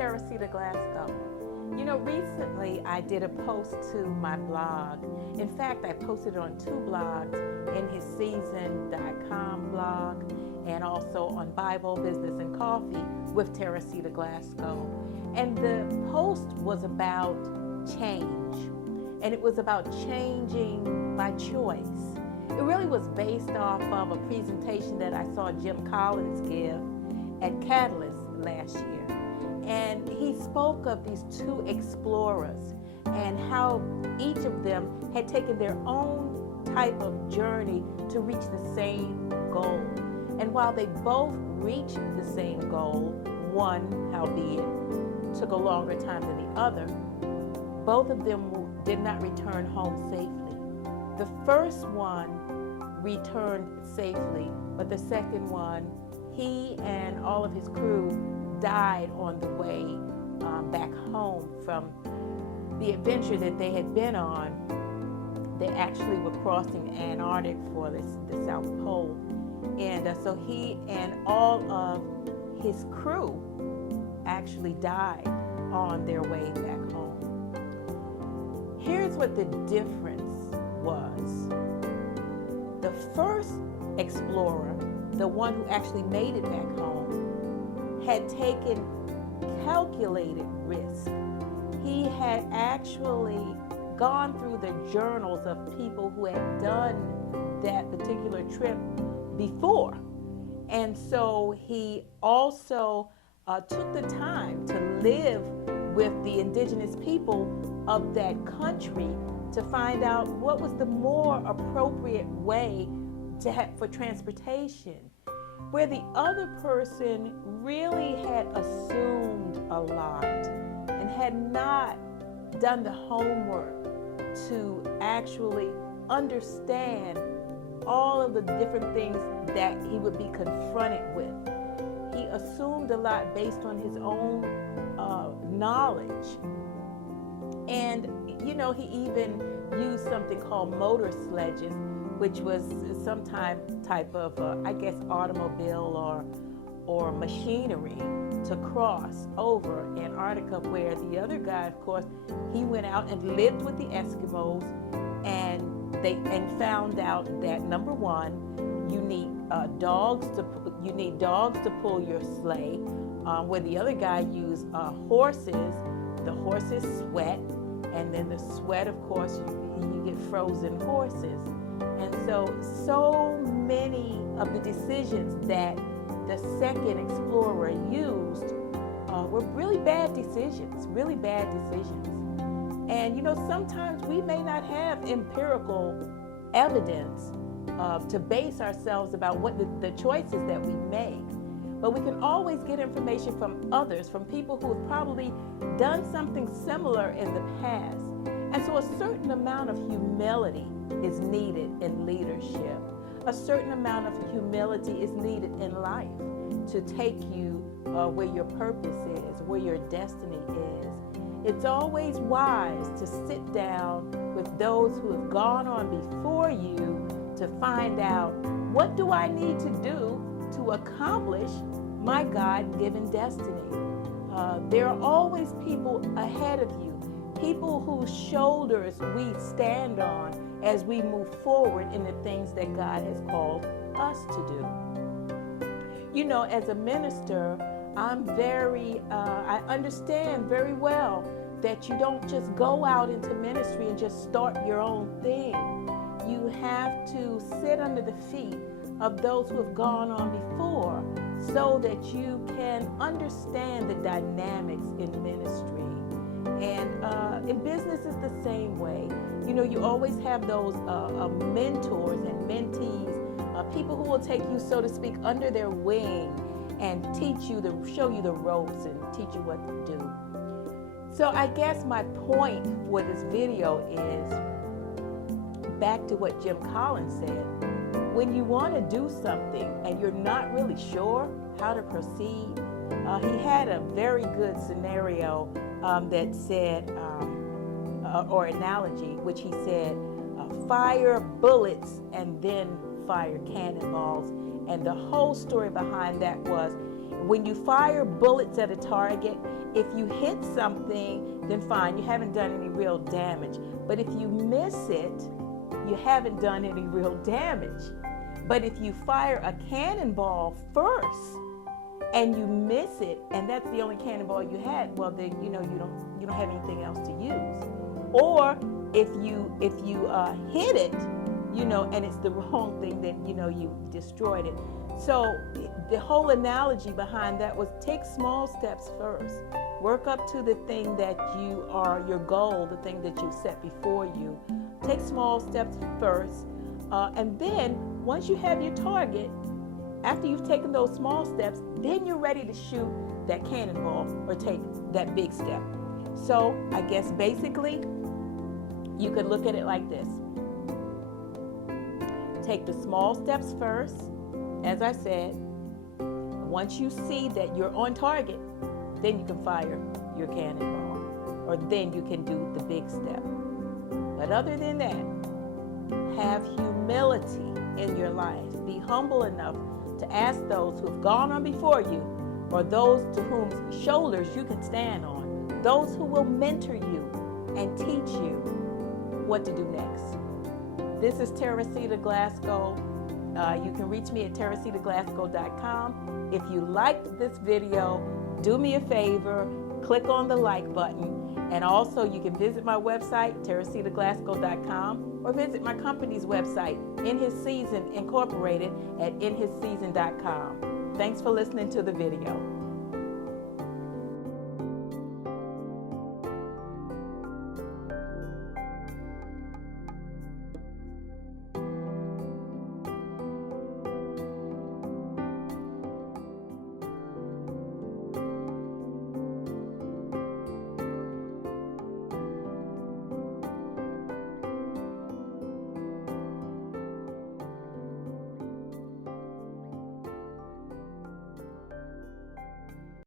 Teresita Glasgow. You know, recently I did a post to my blog. In fact, I posted it on 2 blogs, in his season.com blog and also on Bible, Business, and Coffee with Teresita Glasgow. And the post was about change. And it was about changing by choice. It really was based off of a presentation that I saw Jim Collins give at Catalyst last year. And he spoke of these 2 explorers and how each of them had taken their own type of journey to reach the same goal. And while they both reached the same goal, one, howbeit, took a longer time than the other, both of them did not return home safely. The first one returned safely, but the second one, he and all of his crew died on the way back home from the adventure that they had been on. They actually were crossing Antarctic for the South Pole. And so he and all of his crew actually died on their way back home. Here's what the difference was. The first explorer, the one who actually made it back home, had taken calculated risk. He had actually gone through the journals of people who had done that particular trip before. And so he also took the time to live with the indigenous people of that country to find out what was the more appropriate way for transportation, where the other person really had assumed a lot and had not done the homework to actually understand all of the different things that he would be confronted with. He assumed a lot based on his own knowledge. And, you know, he even used something called motor sledges, which was some type of, I guess, automobile or machinery to cross over Antarctica, where the other guy, of course, he went out and lived with the Eskimos, and found out that, number one, you need dogs to pull your sleigh, where the other guy used horses. The horses sweat, and then the sweat, of course, you get frozen horses. And so many of the decisions that the second explorer used were really bad decisions. And, you know, sometimes we may not have empirical evidence to base ourselves about what the choices that we make. But we can always get information from others, from people who have probably done something similar in the past. And so a certain amount of humility is needed in leadership. A certain amount of humility is needed in life to take you where your purpose is, where your destiny is. It's always wise to sit down with those who have gone on before you to find out, what do I need to do to accomplish my God-given destiny? There are always people ahead of you, people whose shoulders we stand on as we move forward in the things that God has called us to do. You know, as a minister, I understand very well that you don't just go out into ministry and just start your own thing. You have to sit under the feet of those who have gone on before so that you can understand the dynamics in ministry. And in business is the same way. You know, you always have those mentors and mentees, people who will take you, so to speak, under their wing and show you the ropes and teach you what to do. So I guess my point for this video is back to what Jim Collins said. When you want to do something and you're not really sure how to proceed, he had a very good scenario that said, or analogy, which he said, fire bullets and then fire cannonballs. And the whole story behind that was, when you fire bullets at a target, if you hit something, then fine, you haven't done any real damage. But if you miss it, you haven't done any real damage. But if you fire a cannonball first and you miss it, and that's the only cannonball you had, well then you don't have anything else to use. Or if you hit it, and it's the wrong thing, then you destroyed it. So the whole analogy behind that was take small steps first. Work up to the thing that your goal, the thing that you set before you. Take small steps first, and then once you have your target, after you've taken those small steps, then you're ready to shoot that cannonball or take that big step. So I guess basically you could look at it like this. Take the small steps first, as I said. Once you see that you're on target, then you can fire your cannonball, or then you can do the big step. But other than that, have humility in your life. Be humble enough to ask those who have gone on before you, or those to whose shoulders you can stand on, those who will mentor you and teach you what to do next. This is Teresita Glasgow. You can reach me at teresitaglasgow.com. If you liked this video, do me a favor, click on the like button. And also you can visit my website, teresitaglasgow.com, or visit my company's website, In His Season Incorporated, at inhisseason.com. Thanks for listening to the video.